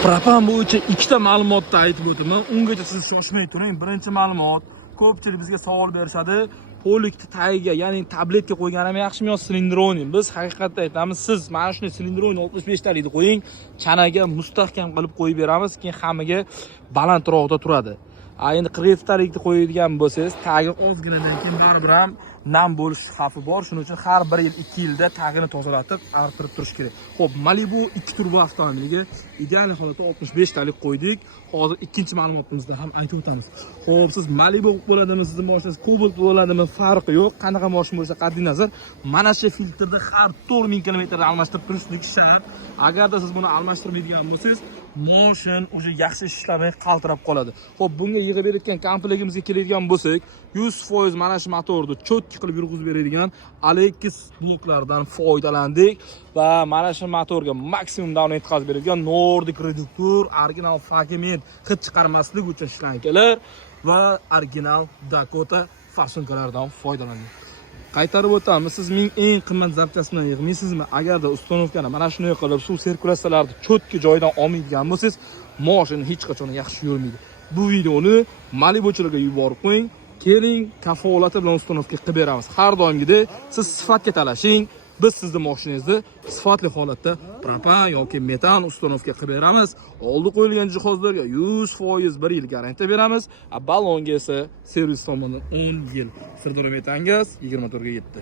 Propan bo'yicha ikkita ma'lumotni aytib o'taman. Ungacha siz shoshmay turing. Birinchi ma'lumot, ko'pchilik bizga savol berishadi. Polikni tagiga, ya'ni tabletga qo'yganimi yaxshimi yo silindroni? Biz haqiqatda aytamiz, siz mana shuni silindroni 65 talikni qo'ying, chanaga mustahkam qilib qo'yib beramiz, keyin hammaga balandroqda turadi. Endi 47 talikni qo'yadigan bo'lsangiz, tagi ozginadan keyin baribir ham nam bo'lish xavfi bor. Shuning uchun har 1 yil 2 yilda tagini tozalatib, arttirib turish kerak. Xo'p, Malibu 2 turbo avtomobiliga ideal holatda 65 talik qo'ydik. Hozir ikkinchi ma'lumotimizda ham aytib o'tamiz. Xo'p, siz Malibu bo'ladimi, sizning mashinangiz Cobalt bo'ladimi, farqi yo'q. Qanaqa mashina bo'lsa, qat'iy nazar, mana shu filtrda har 4000 kilometrda almashtirib turishingiz shart. Agarda siz buni almashtirmaydigan bo'lsangiz, mashina o'sha yaxshi ishlamay qaltirab qoladi. Xo'p, bunga yig'ib berayotgan komplektimizga keladigan bo'lsak, 100% mana shu motorni cho'tki qilib yurg'izib beradigan Alex bloklardan foydalandik va mana shu motorga maksimum davoni yetkazib beradigan Nordic reduktor, original fragment hid chiqarmaslik uchun shlankalar va original Dakota fasunkalaridan foydalandik. Qaytarib o'tamiz, siz ming eng qimmat zapchast bilan yig'maysizmi? Agarda ustanovkani mana shunday qilib suv sirkulyatsiyalarini cho'tki joydan olmaydigan bo'lsangiz, mashina hech qachon yaxshi yurmaydi. Bu videoni Malibuchilarga yuborib qo'ying. Keling, kafolati bilan ustanovka qilib beramiz. Har doimgidek siz sifatga talashing. Biz sizning mashinangizni sifatli holatda propan yoki metan ustanovka qilib beramiz. Oldi qo'yilgan jihozlarga 100% 1 yil garantiya beramiz. Balonga esa servis tomonidan 10 yil. Sirdaryo Metangaz 24 ga yetdi.